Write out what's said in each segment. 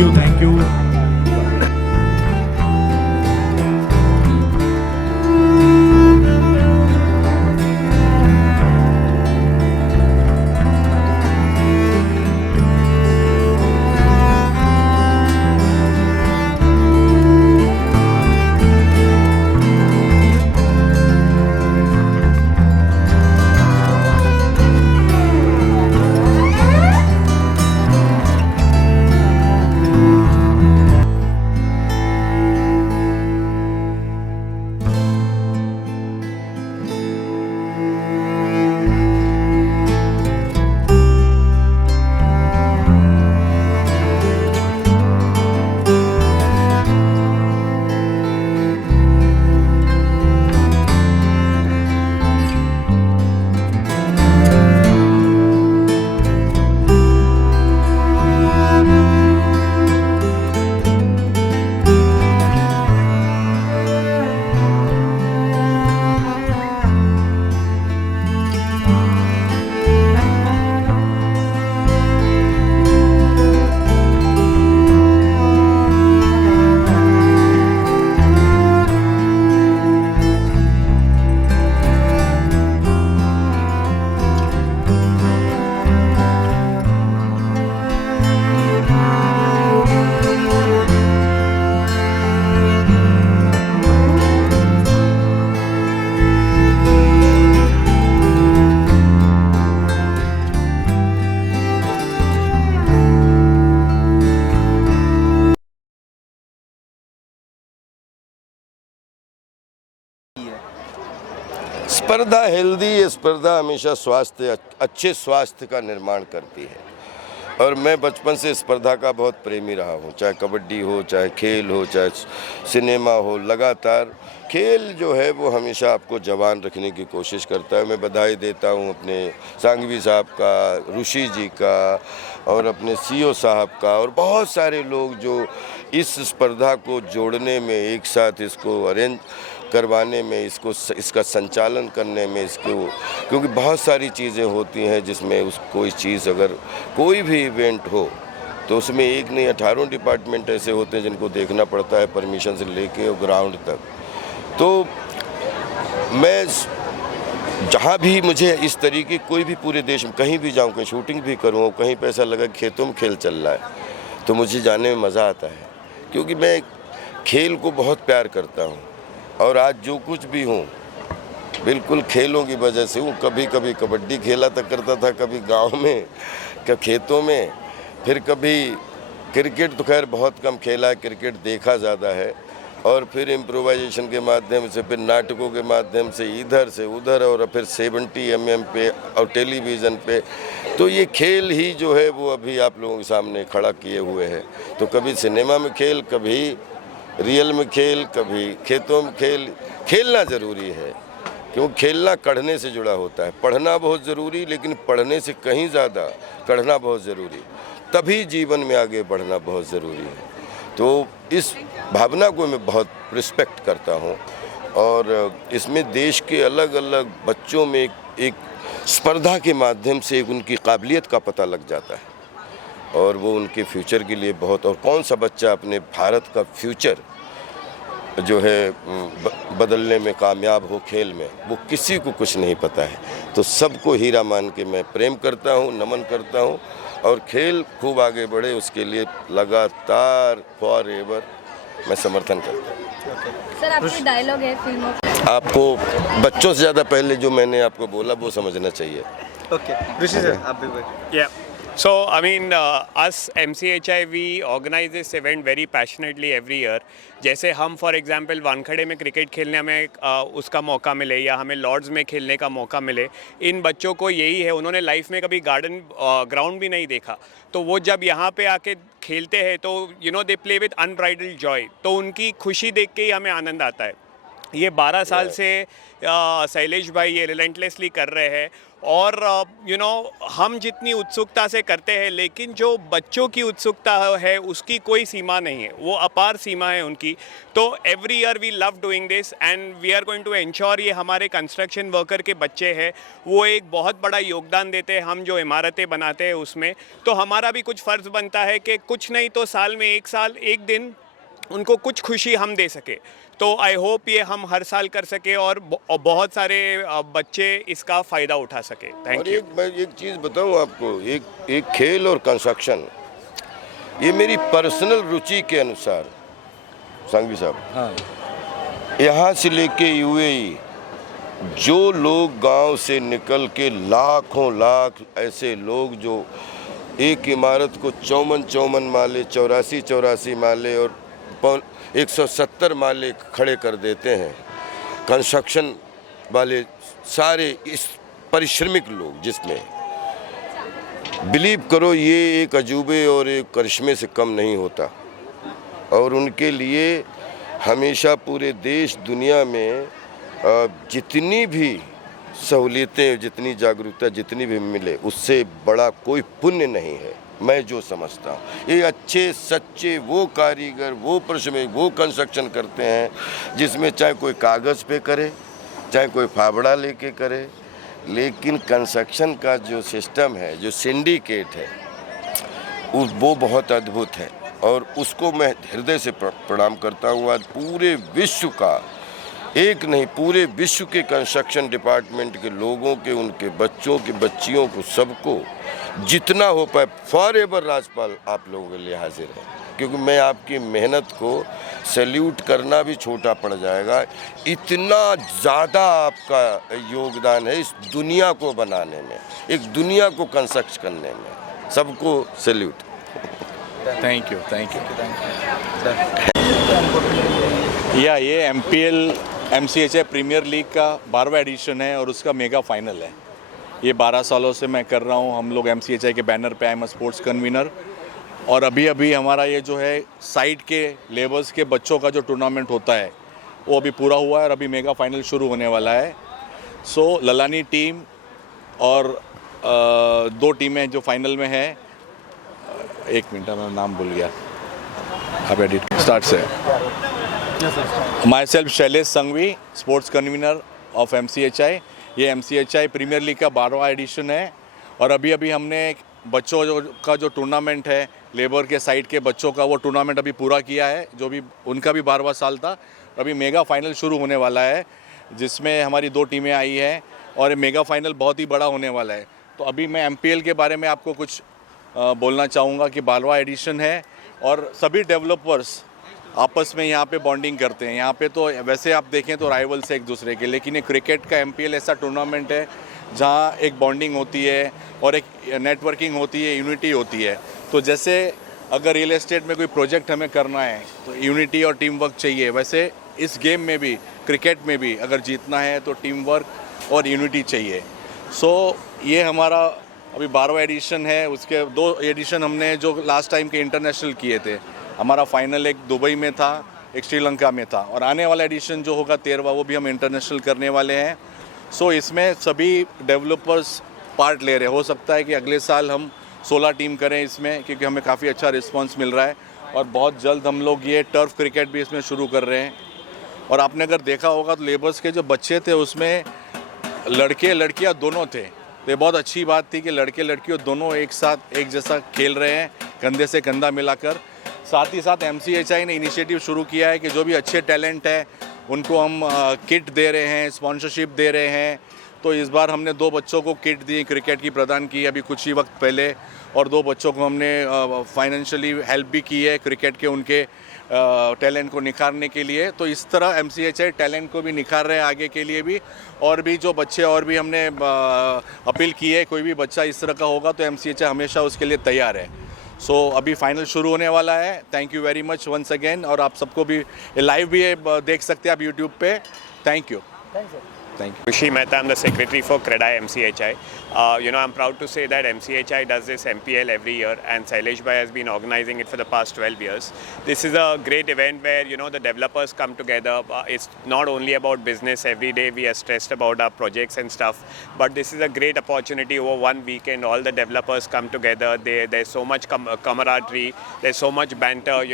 You thank you. स्पर्धा healthy स्पर्धा हमेशा स्वास्थ्य अच्छे स्वास्थ्य का निर्माण करती है और मैं बचपन से स्पर्धा का बहुत प्रेमी रहा हूँ। चाहे कबड्डी हो, चाहे खेल हो, चाहे सिनेमा हो, लगातार खेल जो है वो हमेशा आपको जवान रखने की कोशिश करता है। मैं बधाई देता हूँ अपने सांघवी साहब का, ऋषि जी का और अपने सीओ साहब का और बहुत सारे लोग जो इस स्पर्धा को जोड़ने में, एक साथ इसको अरेंज करवाने में, इसका संचालन करने में, क्योंकि बहुत सारी चीज़ें होती हैं जिसमें कोई चीज़ अगर कोई भी इवेंट हो तो उसमें एक नहीं 18 डिपार्टमेंट ऐसे होते हैं जिनको देखना पड़ता है, परमिशन से लेके और ग्राउंड तक। तो मैं जहाँ भी मुझे इस तरीके कोई भी पूरे देश में कहीं भी जाऊँ, कहीं शूटिंग भी करूँ, कहीं पे ऐसा लगा खेतों में खेल चल रहा है तो मुझे जाने में मज़ा आता है, क्योंकि मैं खेल को बहुत प्यार करता हूँ। और आज जो कुछ भी हूँ बिल्कुल खेलों की वजह से हूँ। कभी कभी कबड्डी खेला तक करता था, कभी गांव में, कभी खेतों में, फिर कभी क्रिकेट तो खैर बहुत कम खेला है, क्रिकेट देखा ज़्यादा है, और फिर इम्प्रोवाइजेशन के माध्यम से, फिर नाटकों के माध्यम से इधर से उधर, और फिर 70 mm पे और टेलीविज़न पे। तो ये खेल ही जो है वो अभी आप लोगों के सामने खड़ा किए हुए है। तो कभी सिनेमा में खेल, कभी रियल में खेल, कभी खेतों में खेल। खेलना ज़रूरी है क्योंकि खेलना कढ़ने से जुड़ा होता है। पढ़ना बहुत ज़रूरी, लेकिन पढ़ने से कहीं ज़्यादा कढ़ना बहुत ज़रूरी, तभी जीवन में आगे बढ़ना बहुत ज़रूरी है। तो इस भावना को मैं बहुत रिस्पेक्ट करता हूँ और इसमें देश के अलग अलग बच्चों में एक स्पर्धा के माध्यम से एक उनकी काबिलियत का पता लग जाता है और वो उनके फ्यूचर के लिए बहुत। और कौन सा बच्चा अपने भारत का फ्यूचर जो है बदलने में कामयाब हो खेल में, वो किसी को कुछ नहीं पता है। तो सबको हीरा मान के मैं प्रेम करता हूँ, नमन करता हूँ, और खेल खूब आगे बढ़े उसके लिए लगातार फॉर एवर मैं समर्थन करता हूँ। सर, आपकी डायलॉग है फिल्मों आपको बच्चों से ज़्यादा पहले जो मैंने आपको बोला वो समझना चाहिए। ओके, ऋषि सर आप भी। Yeah. So, I mean, us MCHI, we organize this event very passionately every year. जैसे हम फॉर एग्जांपल वानखेड़े में क्रिकेट खेलने में उसका मौका मिले या हमें लॉर्ड्स में खेलने का मौका मिले, इन बच्चों को यही है, उन्होंने लाइफ में कभी ग्राउंड भी नहीं देखा, तो वो जब यहाँ पे आके खेलते हैं तो they play with unbridled Joy, तो उनकी खुशी देख के ही हमें आनंद आता है। ये 12 साल से शैलेश भाई ये रिलेंटलेसली कर रहे हैं और हम जितनी उत्सुकता से करते हैं लेकिन जो बच्चों की उत्सुकता है उसकी कोई सीमा नहीं है, वो अपार सीमा है उनकी। तो every year we love doing this and we are going to ensure ये हमारे कंस्ट्रक्शन वर्कर के बच्चे हैं वो एक बहुत बड़ा योगदान देते हैं हम जो इमारतें बनाते हैं उसमें। तो हमारा भी कुछ फ़र्ज़ बनता है कि कुछ नहीं तो साल में एक दिन उनको कुछ खुशी हम दे सके। तो आई होप ये हम हर साल कर सके और बहुत सारे बच्चे इसका फ़ायदा उठा सके। थैंक और यू। मैं एक चीज़ बताऊं आपको, एक खेल और कंस्ट्रक्शन, ये मेरी पर्सनल रुचि के अनुसार संघवी साहब, यहाँ से लेके यूएई जो लोग गांव से निकल के लाखों लाख ऐसे लोग जो एक इमारत को 54 माले 84 माले और 170 माले खड़े कर देते हैं, कंस्ट्रक्शन वाले सारे इस परिश्रमिक लोग, जिसमें बिलीव करो ये एक अजूबे और एक करिश्मे से कम नहीं होता। और उनके लिए हमेशा पूरे देश दुनिया में जितनी भी सहूलियतें, जितनी जागरूकता जितनी भी मिले, उससे बड़ा कोई पुण्य नहीं है, मैं जो समझता हूँ। ये अच्छे सच्चे वो कारीगर, वो परिश्रमिक, वो कंस्ट्रक्शन करते हैं जिसमें चाहे कोई कागज़ पे करे, चाहे कोई फावड़ा लेके करे, लेकिन कंस्ट्रक्शन का जो सिस्टम है, जो सिंडिकेट है, वो बहुत अद्भुत है और उसको मैं हृदय से प्रणाम करता हूँ। आज पूरे विश्व का, एक नहीं पूरे विश्व के कंस्ट्रक्शन डिपार्टमेंट के लोगों के, उनके बच्चों के, बच्चियों को, सबको जितना हो पाए फॉरएवर राजपाल आप लोगों के लिए हाजिर है, क्योंकि मैं आपकी मेहनत को सैल्यूट करना भी छोटा पड़ जाएगा। इतना ज़्यादा आपका योगदान है इस दुनिया को बनाने में, एक दुनिया को कंस्ट्रक्ट करने में, सबको सैल्यूट। Thank you. या ये MPL MCHI प्रीमियर लीग का 12वां एडिशन है और उसका मेगा फाइनल है। ये 12 सालों से मैं कर रहा हूँ। हम लोग MCHI के बैनर पे, आई एम स्पोर्ट्स कन्वीनर। और अभी हमारा ये जो है साइड के लेबर्स के बच्चों का जो टूर्नामेंट होता है वो अभी पूरा हुआ है और अभी मेगा फाइनल शुरू होने वाला है। सो ललानी टीम और 2 टीमें जो फाइनल में है, एक मिनट मैं नाम भूल गया, अब एडिट स्टार्ट से। Myself Shailesh Sanghvi, sports convener of MCHI। ये MCHI प्रीमियर लीग का 12वां एडिशन है और अभी हमने बच्चों का जो टूर्नामेंट है, लेबर के साइड के बच्चों का, वो टूर्नामेंट अभी पूरा किया है, जो भी उनका भी 12वां साल था। अभी मेगा फाइनल शुरू होने वाला है जिसमें हमारी 2 टीमें आई हैं और ये मेगा फाइनल बहुत ही बड़ा होने वाला है। तो अभी मैं MPL के बारे में आपको कुछ बोलना चाहूँगा कि 12वां एडिशन है और सभी डेवलपर्स आपस में यहाँ पे बॉन्डिंग करते हैं। यहाँ पे तो वैसे आप देखें तो राइवल्स है एक दूसरे के, लेकिन ये क्रिकेट का MPL ऐसा टूर्नामेंट है जहाँ एक बॉन्डिंग होती है और एक नेटवर्किंग होती है, यूनिटी होती है। तो जैसे अगर रियल एस्टेट में कोई प्रोजेक्ट हमें करना है तो यूनिटी और टीम वर्क चाहिए, वैसे इस गेम में भी, क्रिकेट में भी अगर जीतना है तो टीम वर्क और यूनिटी चाहिए। सो ये हमारा अभी 12वां एडिशन है। उसके 2 एडिशन हमने जो लास्ट टाइम के इंटरनेशनल किए थे, हमारा फाइनल एक दुबई में था, एक श्रीलंका में था, और आने वाला एडिशन जो होगा 13वां वो भी हम इंटरनेशनल करने वाले हैं। सो इसमें सभी डेवलपर्स पार्ट ले रहे हैं। हो सकता है कि अगले साल हम 16 टीम करें इसमें, क्योंकि हमें काफ़ी अच्छा रिस्पांस मिल रहा है और बहुत जल्द हम लोग ये टर्फ क्रिकेट भी इसमें शुरू कर रहे हैं। और आपने अगर देखा होगा तो लेबर्स के जो बच्चे थे उसमें लड़के लड़कियां दोनों थे। तो ये बहुत अच्छी बात थी कि लड़के लड़कियों दोनों एक साथ एक जैसा खेल रहे हैं, कंधे से कंधा मिलाकर। साथ ही साथ MCHI ने इनिशिएटिव शुरू किया है कि जो भी अच्छे टैलेंट है उनको हम किट दे रहे हैं, स्पॉन्सरशिप दे रहे हैं। तो इस बार हमने 2 बच्चों को किट दी, क्रिकेट की प्रदान की अभी कुछ ही वक्त पहले, और 2 बच्चों को हमने फाइनेंशियली हेल्प भी की है क्रिकेट के उनके टैलेंट को निखारने के लिए। तो इस तरह MCHI टैलेंट को भी निखार रहे हैं आगे के लिए भी। और भी जो बच्चे, और भी हमने अपील की है, कोई भी बच्चा इस तरह का होगा तो MCHI हमेशा उसके लिए तैयार है। सो अभी फाइनल शुरू होने वाला है। Thank you very much once again. और आप सबको भी लाइव भी देख सकते हैं आप यूट्यूब पे। Thank you. Thank you. Rishi Mehta, I'm the secretary for CREDAI MCHI. I'm proud to say that MCHI does this MPL every year, and Sailesh Bhai has been organizing it for the past 12 years. This is a great event where the developers come together. It's not only about business. Every day we are stressed about our projects and stuff, but this is a great opportunity over one weekend. All the developers come together. There's so much camaraderie. There's so much banter.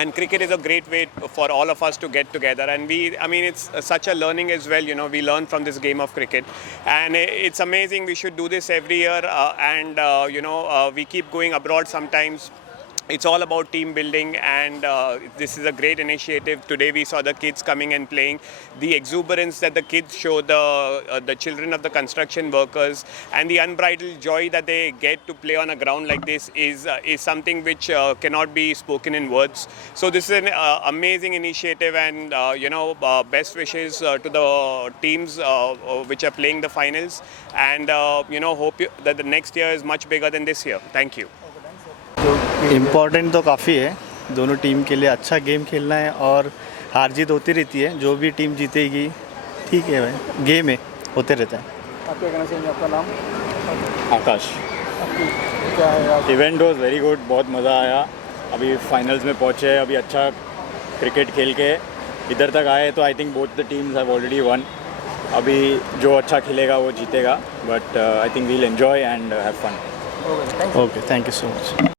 And cricket is a great way for all of us to get together, and it's such a learning as well. We learn from this game of cricket, and it's amazing. We should do this every year, and we keep going abroad sometimes. It's all about team building, and this is a great initiative. Today we saw the kids coming and playing. The exuberance that the kids show, the children of the construction workers, and the unbridled joy that they get to play on a ground like this is something which cannot be spoken in words. So this is an amazing initiative, and best wishes to the teams which are playing the finals, and hope that the next year is much bigger than this year. Thank you. Important तो काफ़ी है, दोनों team के लिए अच्छा game खेलना है और हार जीत होती रहती है, जो भी टीम जीतेगी ठीक है भाई, गेम है, होते रहता है. आप क्या कहना चाहेंगे? आपका नाम? आकाश. क्या है आप? इवेंट वॉज वेरी गुड, बहुत मज़ा आया. अभी फाइनल्स में पहुँचे, अभी अच्छा क्रिकेट खेल के इधर तक आए, तो I think both the teams have already won. अभी जो अच्छा खेलेगा वो जीतेगा, but I think we'll enjoy and have fun. Okay, thank you so much.